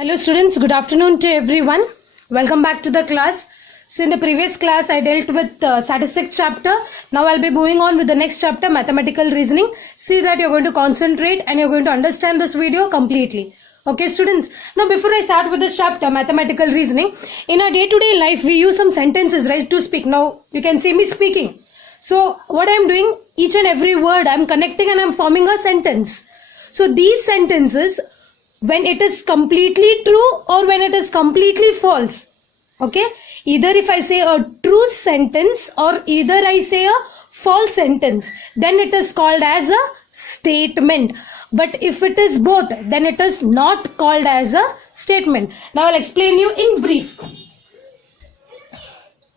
Hello students, good afternoon to everyone. Welcome back to the class. So in the previous class I dealt with statistics chapter. Now I'll be moving on with the next chapter, mathematical reasoning. See that you're going to concentrate and you're going to understand this video completely. Okay students, now before I start with this chapter, mathematical reasoning, in our day-to-day life we use some sentences, right, to speak. Now you can see me speaking. So what I'm doing, each and every word I'm connecting and I'm forming a sentence. So these sentences, when it is completely true or when it is completely false, okay, either if I say a true sentence or either I say a false sentence, then it is called as a statement. But if it is both, then it is not called as a statement. Now I'll explain you in brief.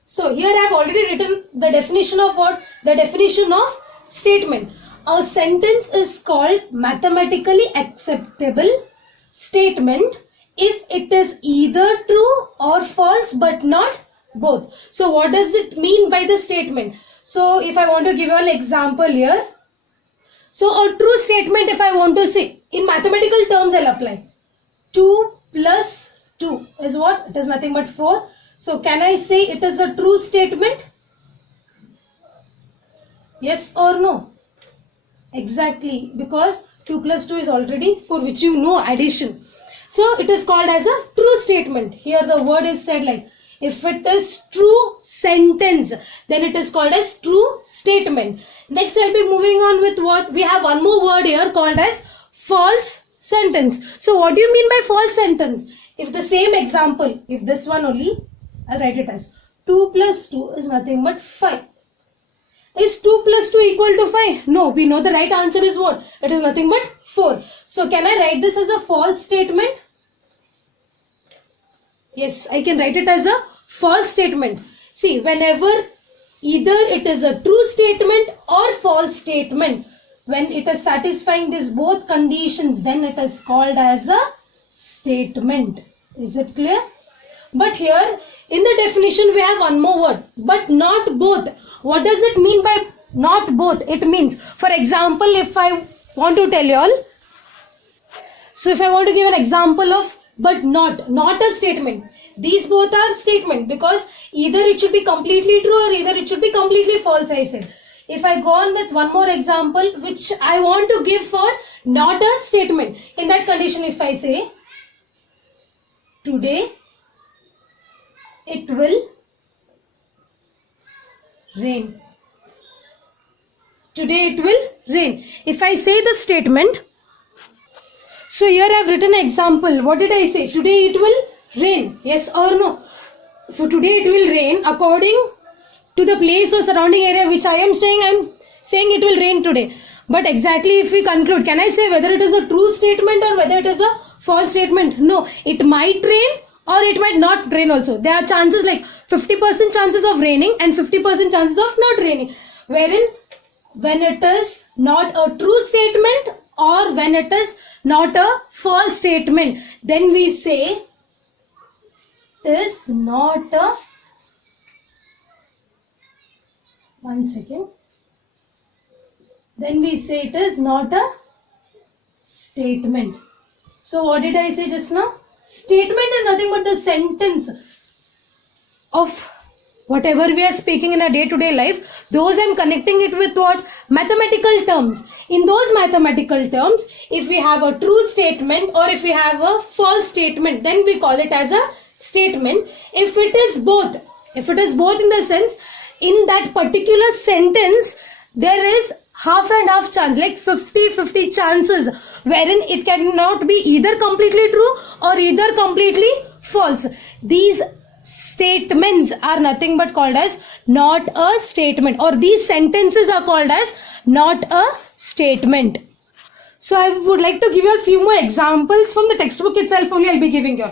So here I have already written the definition of what? The definition of statement. A sentence is called mathematically acceptable statement if it is either true or false but not both. So what does it mean by the statement? So if I want to give you an example here. So a true statement, if I want to say in mathematical terms, I'll apply 2 plus 2 is what? It is nothing but 4. So can I say it is a true statement? Yes or no? Exactly, because 2 plus 2 is already 4, which you know, addition. So it is called as a true statement. Here the word is said like, if it is true sentence, then it is called as true statement. Next I'll be moving on with what? We have one more word here called as false sentence. So what do you mean by false sentence? If the same example, if this one only, I'll write it as 2 plus 2 is nothing but 5. Is 2 plus 2 equal to 5? No, we know the right answer is what? It is nothing but 4. So can I write this as a false statement? Yes, I can write it as a false statement. See, whenever either it is a true statement or false statement, when it is satisfying these both conditions, then it is called as a statement. Is it clear? But here in the definition we have one more word, but not both. What does it mean by not both? It means, for example, if I want to tell you all, so if I want to give an example of but not a statement, these both are statement because either it should be completely true or either it should be completely false, I said. If I go on with one more example which I want to give for not a statement, in that condition if I say today it will rain. Today it will rain. If I say the statement, so here I have written an example. What did I say? Today it will rain. Yes or no? So today it will rain according to the place or surrounding area which I am staying. I am saying it will rain today. But exactly if we conclude, can I say whether it is a true statement or whether it is a false statement? No. It might rain or it might not rain also. There are chances like 50% chances of raining and 50% chances of not raining. Wherein when it is not a true statement or when it is not a false statement, then we say it is not a, one second, then we say it is not a statement. So what did I say just now? Statement is nothing but the sentence of whatever we are speaking in our day-to-day life. Those I'm connecting it with what? Mathematical terms. In those mathematical terms, if we have a true statement or if we have a false statement, then we call it as a statement. If it is both in the sense, in that particular sentence, there is half and half chance, like 50-50 chances, wherein it cannot be either completely true or either completely false. These statements are nothing but called as not a statement, or these sentences are called as not a statement. So I would like to give you a few more examples from the textbook itself only I'll be giving you.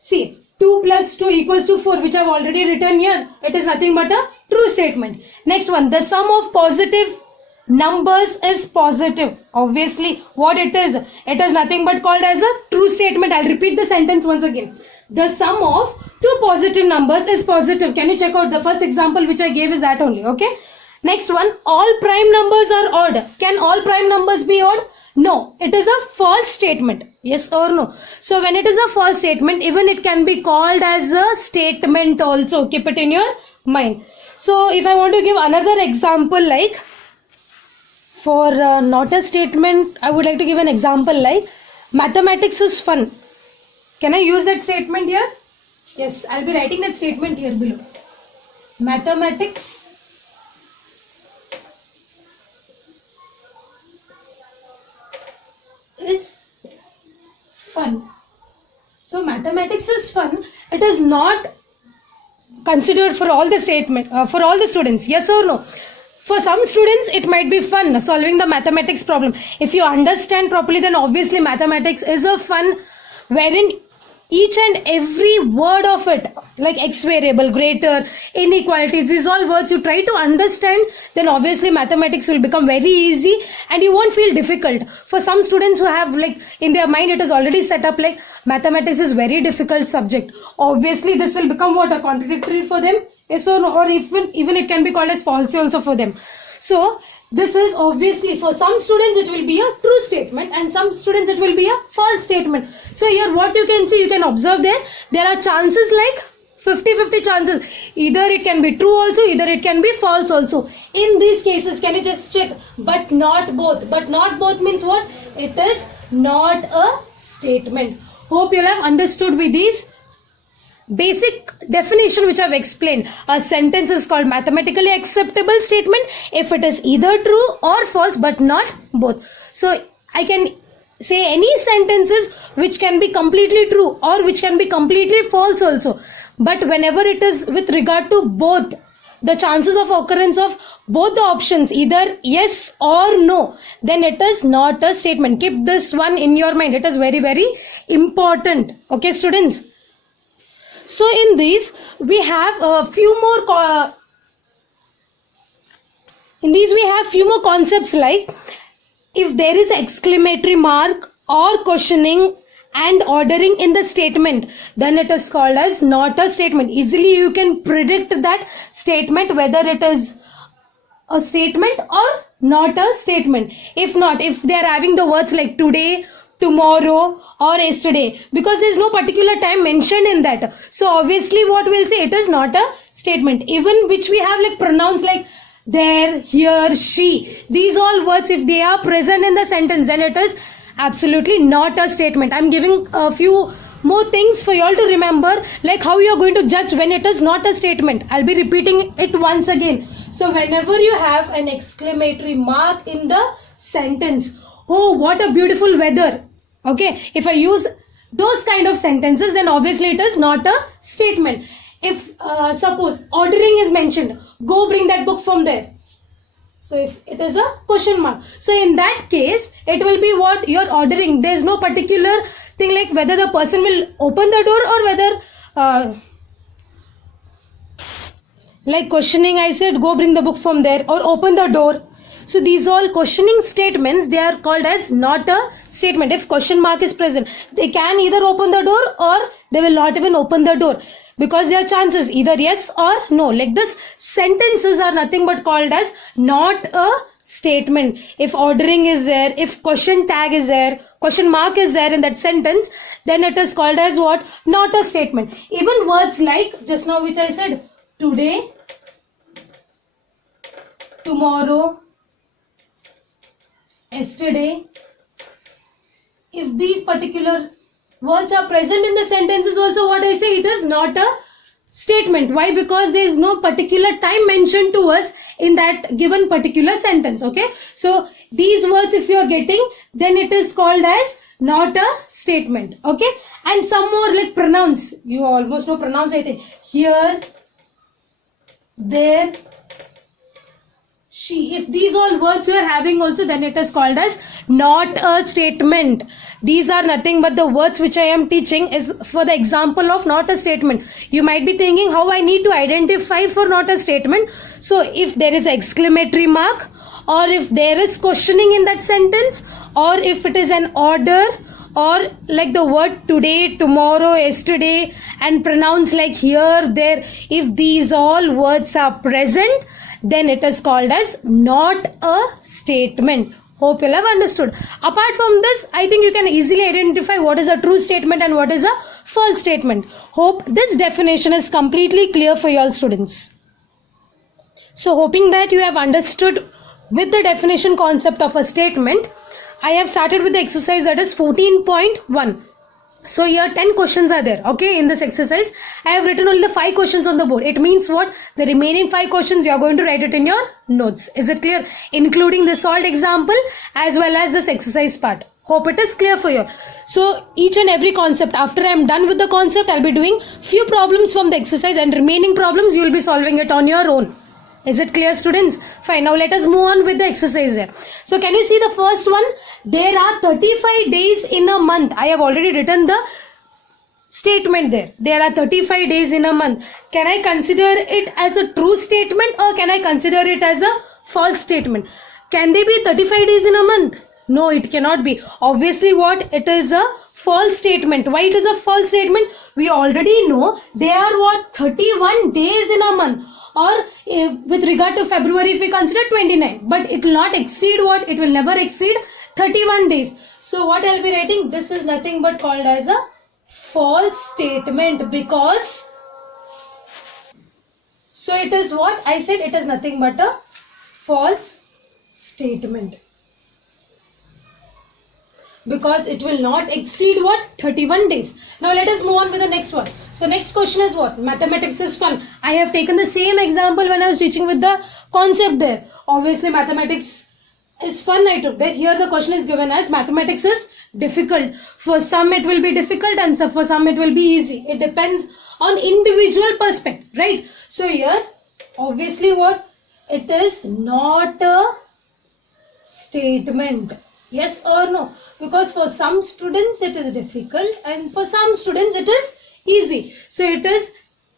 See, 2 plus 2 equals to 4, which I have already written here. It is nothing but a true statement. Next one, the sum of positive numbers is positive. Obviously, what it is nothing but called as a true statement. I'll repeat the sentence once again. The sum of two positive numbers is positive. Can you check out the first example which I gave is that only, okay? Next one, all prime numbers are odd. Can all prime numbers be odd? No, it is a false statement. Yes or no? So when it is a false statement, even it can be called as a statement also. Keep it in your mind. So if I want to give another example, like for not a statement, I would like to give an example like mathematics is fun. Can I use that statement here? Yes, I'll be writing that statement here below. Mathematics is fun. So mathematics is fun. It is not considered for all the for all the students. Yes or no? For some students, it might be fun solving the mathematics problem. If you understand properly, then obviously mathematics is a fun wherein each and every word of it, like x variable, greater, inequalities, these all words you try to understand, then obviously mathematics will become very easy and you won't feel difficult. For some students who have like in their mind it is already set up like mathematics is very difficult subject, obviously this will become what, a contradictory for them. Yes or no? Or even it can be called as false also for them. So this is obviously for some students it will be a true statement and some students it will be a false statement. So here what you can see, you can observe there are chances like 50-50 chances. Either it can be true also, either it can be false also. In these cases, can you just check? But not both. But not both means what? It is not a statement. Hope you have understood with these basic definition which I've explained. A sentence is called mathematically acceptable statement if it is either true or false but not both. So I can say any sentences which can be completely true or which can be completely false also. But whenever it is with regard to both, the chances of occurrence of both the options, either yes or no, then it is not a statement. Keep this one in your mind. It is very, very important. Okay, students? So in these we have a few more concepts like if there is exclamatory mark or questioning and ordering in the statement, then it is called as not a statement. Easily you can predict that statement whether it is a statement or not a statement. If not, if they are having the words like today, tomorrow or yesterday, because there is no particular time mentioned in that, so obviously what we'll say, it is not a statement. Even which we have like pronouns like there, here, she, these all words, if they are present in the sentence, then it is absolutely not a statement. I'm giving a few more things for you all to remember, like how you are going to judge when it is not a statement. I'll be repeating it once again. So whenever you have an exclamatory mark in the sentence, oh what a beautiful weather, okay, if I use those kind of sentences, then obviously it is not a statement. If suppose ordering is mentioned, go bring that book from there, so if it is a question mark, so in that case it will be what you're ordering. There is no particular thing like whether the person will open the door or whether like questioning, I said go bring the book from there or open the door. So these all questioning statements, they are called as not a statement. If question mark is present, they can either open the door or they will not even open the door, because there are chances either yes or no. Like this, sentences are nothing but called as not a statement. If ordering is there, if question tag is there, question mark is there in that sentence, then it is called as what? Not a statement. Even words like just now which I said, today, tomorrow, yesterday, if these particular words are present in the sentences also, what I say, it is not a statement. Why? Because there is no particular time mentioned to us in that given particular sentence. Okay, so these words if you are getting, then it is called as not a statement. Okay, and some more like pronouns, you almost know pronouns, I think. Here, there, she, if these all words you are having also, then it is called as not a statement. These are nothing but the words which I am teaching is for the example of not a statement. You might be thinking how I need to identify for not a statement. So if there is exclamatory mark, or if there is questioning in that sentence, or if it is an order, or like the word today, tomorrow, yesterday, and pronouns like here, there, if these all words are present, then it is called as not a statement. Hope you have understood. Apart from this, I think you can easily identify what is a true statement and what is a false statement. Hope this definition is completely clear for you all students. So hoping that you have understood with the definition concept of a statement, I have started with the exercise that is 14.1. So here 10 questions are there, okay, in this exercise. I have written only the 5 questions on the board. It means what? The remaining 5 questions you are going to write it in your notes. Is it clear? Including the solved example as well as this exercise part. Hope it is clear for you. So each and every concept, after I am done with the concept, I will be doing few problems from the exercise and remaining problems you will be solving it on your own. Is it clear, students? Fine. Now let us move on with the exercise there. So can you see the first one? There are 35 days in a month. I have already written the statement there. There are 35 days in a month. Can I consider it as a true statement or can I consider it as a false statement? Can they be 35 days in a month? No, it cannot be. Obviously what? It is a false statement. Why it is a false statement? We already know they are what? 31 days in a month. Or with regard to February, if we consider 29, but it will not exceed what? It will never exceed 31 days. So what I will be writing? This is nothing but called as a false statement, because so it is what? I said it is nothing but a false statement, because it will not exceed what? 31 days. Now let us move on with the next one. So next question is what? Mathematics is fun. I have taken the same example when I was teaching with the concept there. Obviously mathematics is fun, I took there. Here the question is given as mathematics is difficult. For some it will be difficult and so for some it will be easy. It depends on individual perspective, right? So here obviously what? It is not a statement. Yes or no? Because for some students it is difficult and for some students it is easy. So it is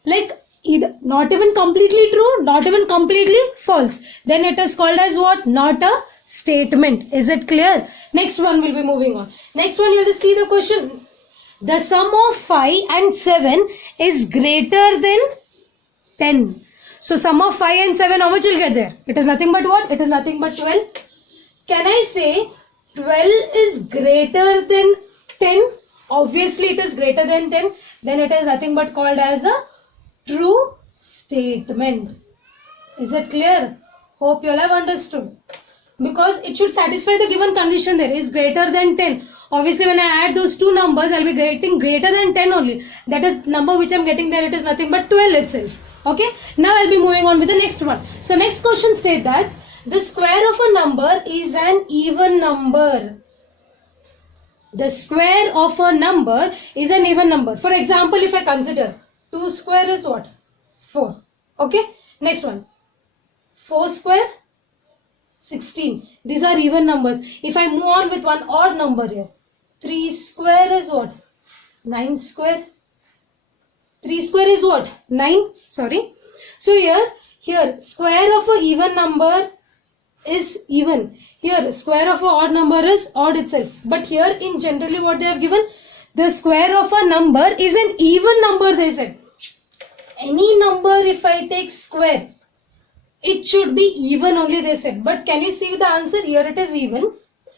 like either not even completely true, not even completely false. Then it is called as what? Not a statement. Is it clear? Next one will be moving on. Next one you will see the question. The sum of 5 and 7 is greater than 10. So sum of 5 and 7, how much will get there? It is nothing but what? It is nothing but 12. Can I say 12 is greater than 10? Obviously it is greater than 10. Then it is nothing but called as a true statement. Is it clear? Hope you all have understood. Because it should satisfy the given condition there. Is greater than 10. Obviously when I add those two numbers, I will be getting greater than 10 only. That is number which I am getting there. It is nothing but 12 itself. Okay. Now I will be moving on with the next one. So next question state that the square of a number is an even number. The square of a number is an even number. For example, if I consider 2 square is what? 4. Okay. Next one. 4 square, 16. These are even numbers. If I move on with one odd number here. 3 square is what? 9 square. 3 square is what? 9. Sorry. So here square of a even number is even. Here square of a odd number is odd itself. But here in generally what they have given, the square of a number is an even number, they said. Any number if I take square, it should be even only, they said. But can you see the answer? Here it is even.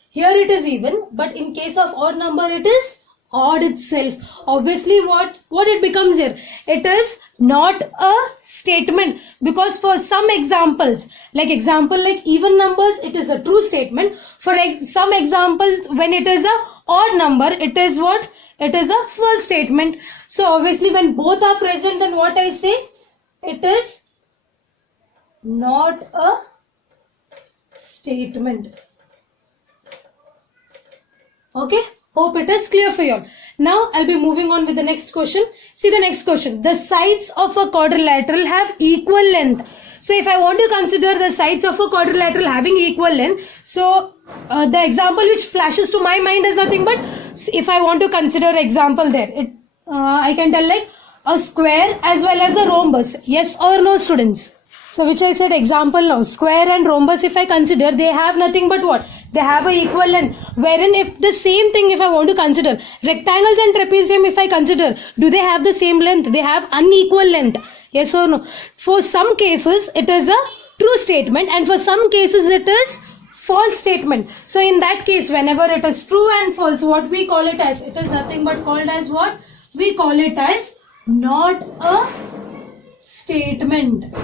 Here it is even. But in case of odd number it is odd itself. Obviously what it becomes here? It is not a statement, because for some examples, like even numbers, it is a true statement. For some examples, when it is a odd number, it is what? It is a false statement. So obviously when both are present, then what I say? It is not a statement. Okay. Hope it is clear for you all. Now I'll be moving on with the next question. See the next question. The sides of a quadrilateral have equal length. So if I want to consider the sides of a quadrilateral having equal length, so the example which flashes to my mind is nothing but, if I want to consider example there, I can tell like a square as well as a rhombus. Yes or no, students? So which I said example now, square and rhombus if I consider, they have nothing but what? They have a equal length. Wherein if the same thing if I want to consider, rectangles and trapezium if I consider, do they have the same length? They have unequal length. Yes or no? For some cases it is a true statement and for some cases it is false statement. So in that case, whenever it is true and false, what we call it as? It is nothing but called as what? We call it as not a statement.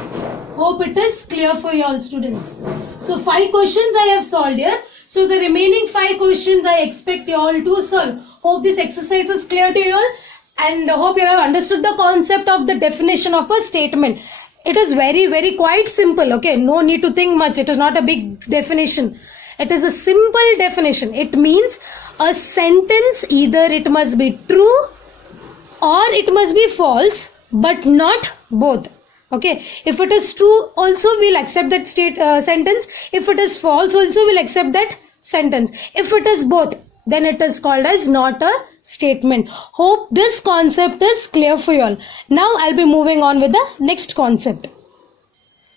Hope it is clear for you all students. So 5 questions I have solved here. So the remaining 5 questions I expect you all to solve. Hope this exercise is clear to you all, and hope you have understood the concept of the definition of a statement. It is very quite simple. Okay, no need to think much. It is not a big definition. It is a simple definition. It means a sentence, either it must be true or it must be false, but not both. Okay, if it is true also we'll accept that sentence. If it is false also we'll accept that sentence. If it is both, then it is called as not a statement. Hope this concept is clear for you all. Now I'll be moving on with the next concept.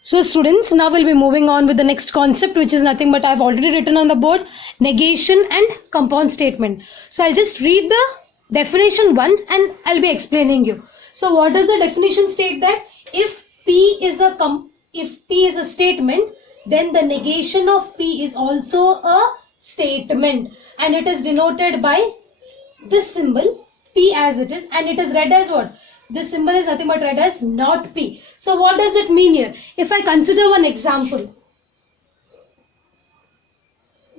So students, now we'll be moving on with the next concept, which is nothing but I've already written on the board: negation and compound statement. So I'll just read the definition once and I'll be explaining you. So what does the definition state? That if P is a statement, then the negation of P is also a statement, and it is denoted by this symbol P as it is, and it is read as what? This symbol is nothing but read as not P. So what does it mean here? If I consider one example,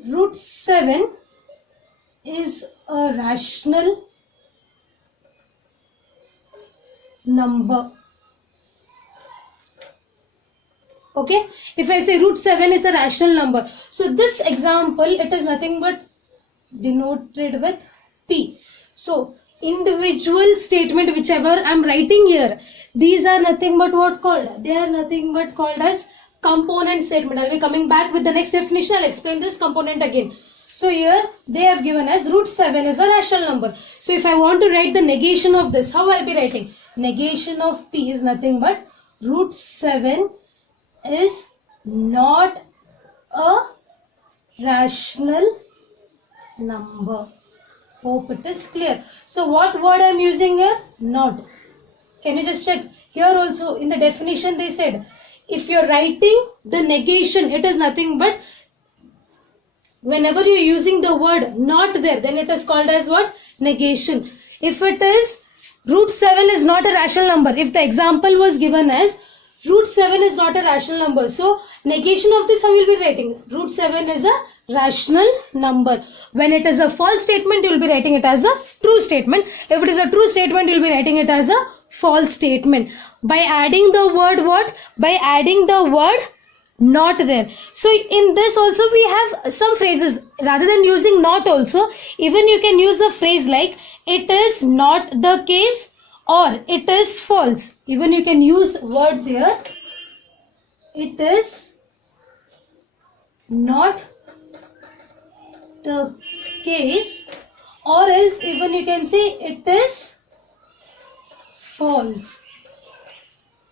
root 7 is a rational number. Okay, if I say root 7 is a rational number, so this example, it is nothing but denoted with P. So individual statement whichever I am writing here, these are nothing but what called? They are nothing but called as component statement. I'll be coming back with the next definition. I'll explain this component again. So here they have given as root 7 is a rational number. So if I want to write the negation of this, how I'll be writing? Negation of P is nothing but root 7 is not a rational number. Hope it is clear. So what word I am using here? Not. Can you just check? Here also in the definition they said, if you are writing the negation, it is nothing but whenever you are using the word not there, then it is called as what? Negation. If it is root 7 is not a rational number, if the example was given as root 7 is not a rational number, so negation of this how you will be writing? Root 7 is a rational number. When it is a false statement, you will be writing it as a true statement. If it is a true statement, you will be writing it as a false statement. By adding the word what? By adding the word not there. So in this also we have some phrases. Rather than using not also, even you can use a phrase like it is not the case or it is false. Even you can use words here. It is not the case, or else even you can say it is false.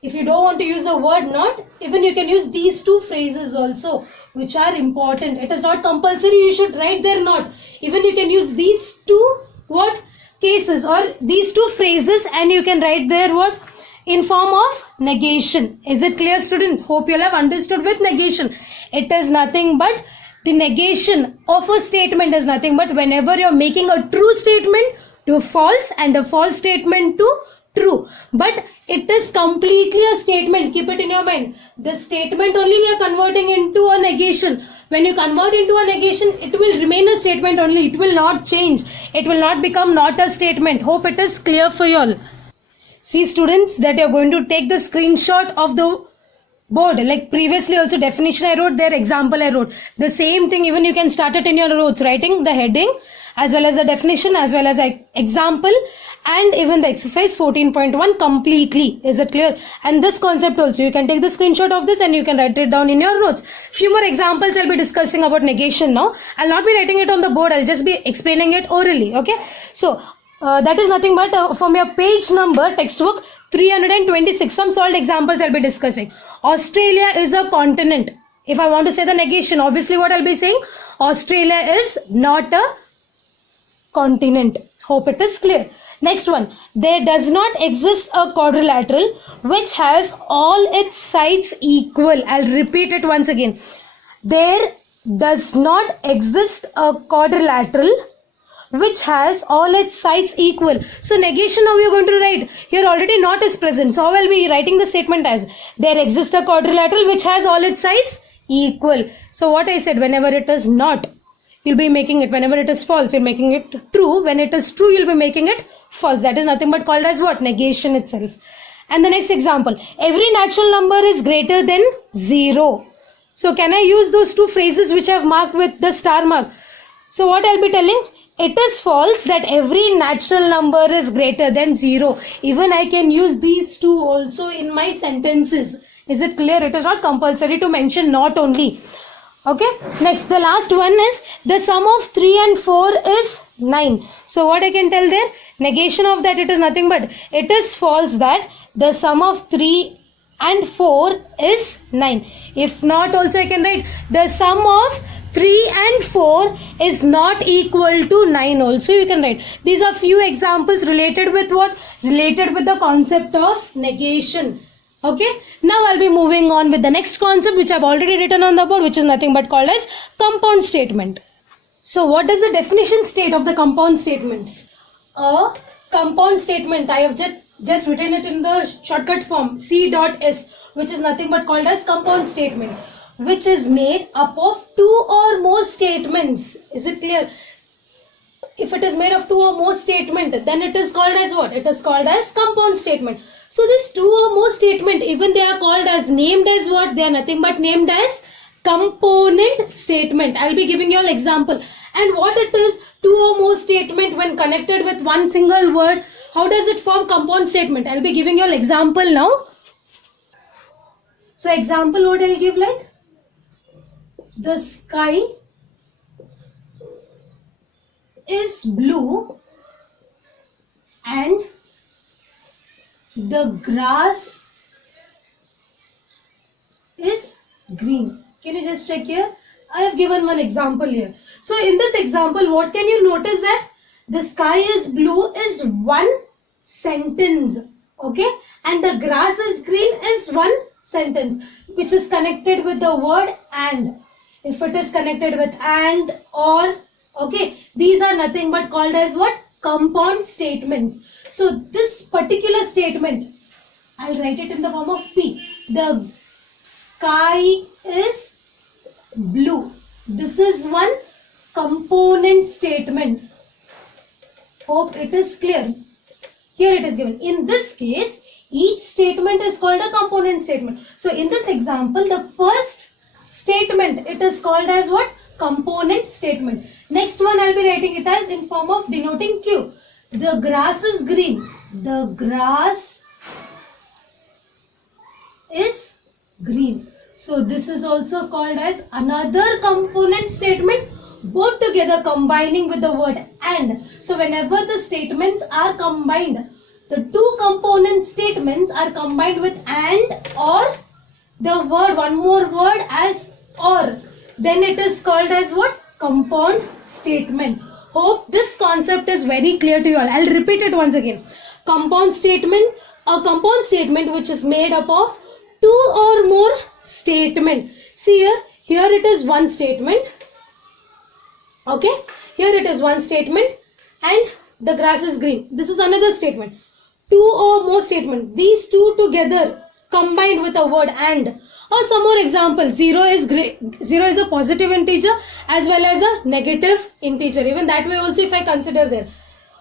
If you don't want to use the word not, even you can use these two phrases also, which are important. It is not compulsory you should write there not. Even you can use these two what cases or these two phrases, and you can write there what? In form of negation. Is it clear, student? Hope you all have understood with negation. It is nothing but the negation of a statement is nothing but whenever you are making a true statement to false and a false statement to true. But it is completely a statement. Keep it in your mind. The statement only we are converting into a negation. When you convert into a negation, it will remain a statement only. It will not change. It will not become not a statement. Hope it is clear for you all. See students, that you are going to take the screenshot of the board. Like previously also definition I wrote, there example I wrote. The same thing even you can start it in your notes, writing the heading as well as the definition as well as the example and even the exercise 14.1 completely. Is it clear? And this concept also, you can take the screenshot of this and you can write it down in your notes. Few more examples I'll be discussing about negation now. I'll not be writing it on the board, I'll just be explaining it orally. Okay. So that is nothing but from your page number textbook 326, some solved examples I'll be discussing. Australia is a continent. If I want to say the negation, obviously what I'll be saying? Australia is not a continent. Hope it is clear. Next one. There does not exist a quadrilateral which has all its sides equal. I'll repeat it once again. There does not exist a quadrilateral which has all its sides equal. So negation, now we are going to write here, already not is present. So how will be writing the statement as there exists a quadrilateral which has all its sides equal. So what I said, whenever it is not, you'll be making it, whenever it is false, you're making it true. When it is true, you'll be making it false. That is nothing but called as what? Negation itself. And the next example, every natural number is greater than 0. So can I use those two phrases which I have marked with the star mark? So what I'll be telling? It is false that every natural number is greater than 0. Even I can use these two also in my sentences. Is it clear? It is not compulsory to mention not only. Okay. Next, the last one is the sum of 3 and 4 is 9. So what I can tell there? Negation of that, it is nothing but it is false that the sum of 3 and 4 is 9. If not, also I can write the sum of 3 and 4 is not equal to 9 also you can write. These are few examples related with what? Related with the concept of negation. Okay. Now I'll be moving on with the next concept which I've already written on the board, which is nothing but called as compound statement. So what does the definition state of the compound statement? A compound statement, I have just written it in the shortcut form C.S, which is nothing but called as compound statement, which is made up of two or more statements. Is it clear? If it is made of two or more statements, then it is called as what? It is called as compound statement. So this two or more statement, even they are called as named as what? They are nothing but named as component statement. I'll be giving you an example. And what it is, two or more statement when connected with one single word, how does it form compound statement? I'll be giving you an example now. So example what I'll give, like the sky is blue and the grass is green. Can you just check here? I have given one example here. So in this example, what can you notice that the sky is blue is one sentence, okay, and the grass is green is one sentence which is connected with the word and. If it is connected with and or, okay, these are nothing but called as what? Compound statements. So this particular statement, I'll write it in the form of P. The sky is blue. This is one component statement. Hope it is clear. Here it is given. In this case, each statement is called a component statement. So in this example, the first statement, it is called as what? Component statement. Next one I'll be writing it as in form of denoting Q. The grass is green. The grass is green. So this is also called as another component statement, both together combining with the word and. So whenever the statements are combined, the two component statements are combined with and or the word, one more word as or, then it is called as what? Compound statement. Hope this concept is very clear to you all. I'll repeat it once again. Compound statement, a compound statement which is made up of two or more statement. See here it is one statement. Okay, here it is one statement and the grass is green. This is another statement. Two or more statement. These two together combined with a word and. Or some more example, 0 is a positive integer as well as a negative integer. Even that way also if I consider there.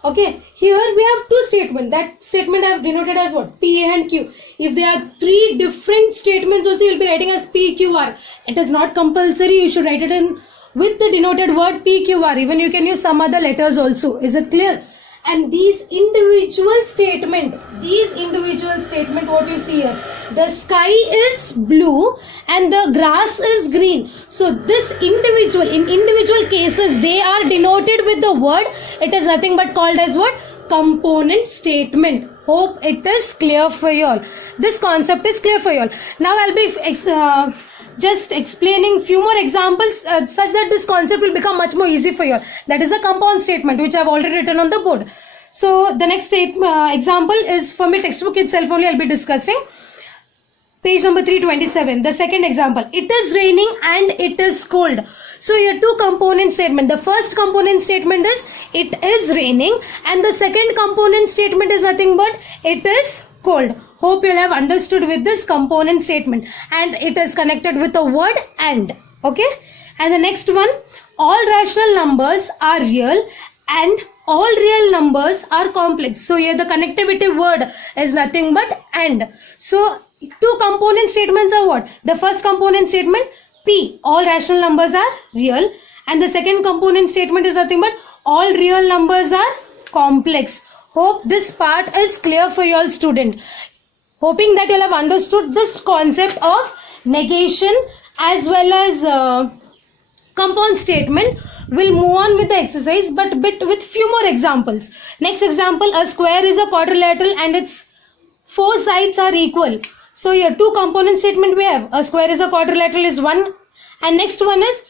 Okay, here we have two statements. That statement I have denoted as what? P, A and Q. If there are three different statements also, you will be writing as P, Q, R. It is not compulsory. You should write it in with the denoted word P, Q, R. Even you can use some other letters also. Is it clear? And these individual statement, what you see here, the sky is blue and the grass is green. So this individual, in individual cases, they are denoted with the word. It is nothing but called as what? Component statement. Hope it is clear for you all. This concept is clear for you all. Now I'll be just explaining few more examples such that this concept will become much more easy for you all. That is a compound statement which I have already written on the board. So the next example is from my textbook itself only I'll be discussing. Page number 327. The second example. It is raining and it is cold. So here two component statement. The first component statement is it is raining, and the second component statement is nothing but it is cold. Hope you'll have understood with this component statement, and it is connected with the word and. Okay. And the next one. All rational numbers are real and all real numbers are complex. So here the connectivity word is nothing but and. So two component statements are what? The first component statement P, all rational numbers are real, and the second component statement is nothing but all real numbers are complex. Hope this part is clear for you all student. Hoping that you will have understood this concept of negation as well as compound statement. We'll move on with the exercise, but with few more examples. Next example, a square is a quadrilateral and its four sides are equal. So here two component statement we have. A square is a quadrilateral is one, and next one is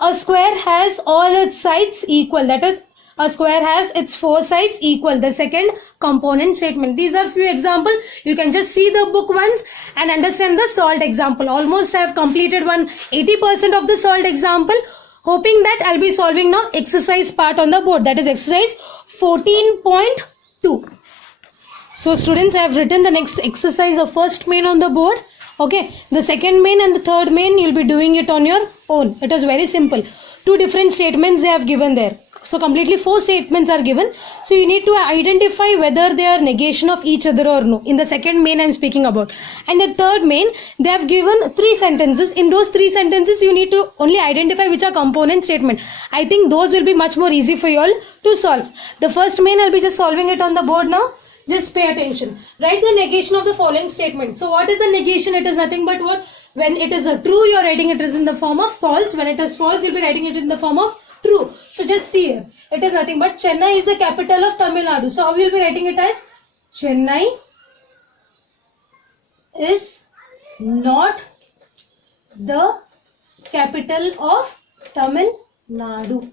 a square has all its sides equal. That is, a square has its four sides equal. The second component statement. These are few examples. You can just see the book once and understand the solved example. Almost I have completed 80% of the solved example. Hoping that I'll be solving now exercise part on the board. That is exercise 14.2. So students, I have written the next exercise, the first main on the board. Okay, the second main and the third main you'll be doing it on your own. It is very simple. Two different statements they have given there. So completely four statements are given. So you need to identify whether they are negation of each other or no. In the second main I am speaking about. And the third main, they have given three sentences. In those three sentences you need to only identify which are component statement. I think those will be much more easy for you all to solve. The first main I'll be just solving it on the board now. Just pay attention. Write the negation of the following statement. So what is the negation? It is nothing but what? When it is a true, you are writing it is in the form of false. When it is false, you'll be writing it in the form of true. So just see here. It is nothing but Chennai is the capital of Tamil Nadu. So how will be writing it as? Chennai is not the capital of Tamil Nadu.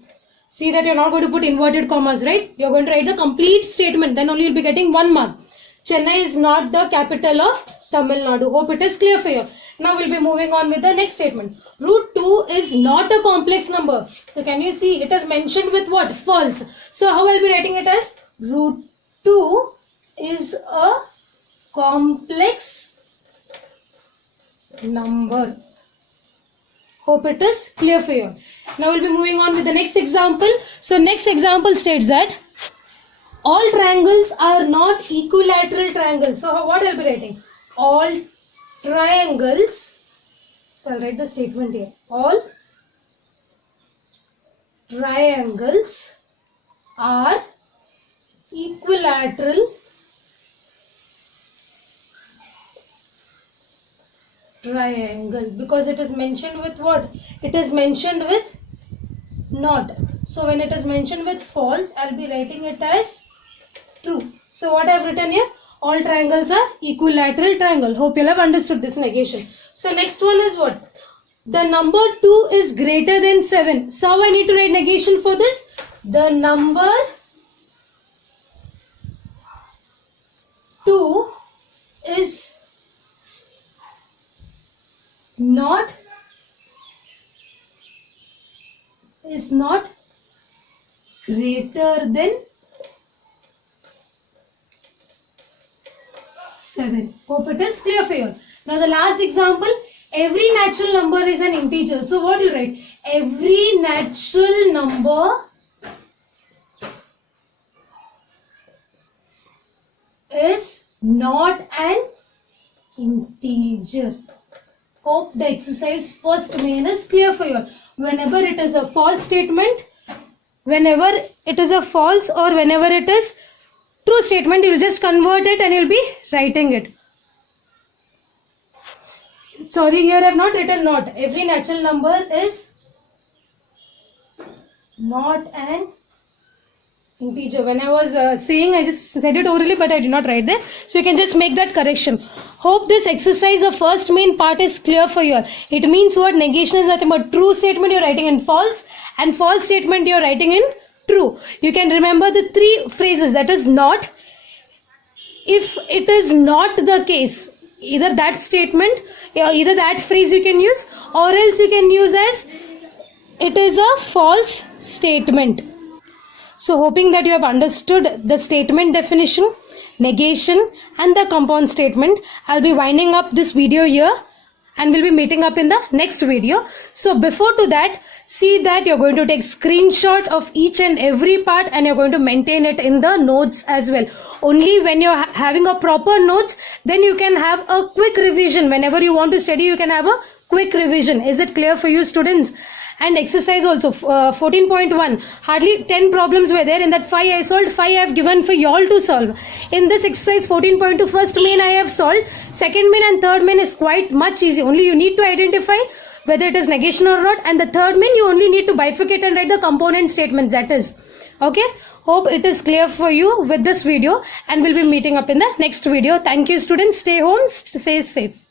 See that you're not going to put inverted commas, right? You're going to write the complete statement. Then only you'll be getting 1 mark. Chennai is not the capital of Tamil Nadu. Hope it is clear for you. Now we'll be moving on with the next statement. Root 2 is not a complex number. So can you see it is mentioned with what? False. So how I'll be writing it as? Root 2 is a complex number. Hope it is clear for you. Now we'll be moving on with the next example. So next example states that all triangles are not equilateral triangles. So what I'll be writing? All triangles. So I'll write the statement here. All triangles are equilateral triangle, because it is mentioned with what? It is mentioned with not. So when it is mentioned with false, I'll be writing it as true. So what I've written here? All triangles are equilateral triangle. Hope you'll have understood this negation. So next one is what? The number 2 is greater than 7. So how I need to write negation for this? The number 2 is not greater than 7. Hope it is clear for you. Now the last example, every natural number is an integer. So what you write? Every natural number is not an integer. Hope the exercise first main is clear for you. Whenever it is a false statement, whenever it is a false or whenever it is true statement, you will just convert it and you will be writing it. Sorry, here I have not written not. Every natural number is not an integer. When I was saying, I just said it orally, but I did not write there. So you can just make that correction. Hope this exercise, the first main part, is clear for you. It means what? Negation is nothing but true statement you're writing in false, and false statement you're writing in true. You can remember the three phrases, that is not. If it is not the case, either that statement, either that phrase you can use, or else you can use as it is a false statement. So hoping that you have understood the statement definition, negation and the compound statement. I'll be winding up this video here and we'll be meeting up in the next video. So before to that, see that you're going to take screenshot of each and every part and you're going to maintain it in the notes as well. Only when you're having a proper notes, then you can have a quick revision. Whenever you want to study, you can have a quick revision. Is it clear for you, students? And exercise also 14.1, hardly 10 problems were there. In that 5 I solved, 5 I have given for you all to solve. In this exercise 14.2, first main I have solved, second main and third main is quite much easy. Only you need to identify whether it is negation or not, and the third main you only need to bifurcate and write the component statements, that is. Okay, hope it is clear for you with this video, and we'll be meeting up in the next video. Thank you, students. Stay home, stay safe.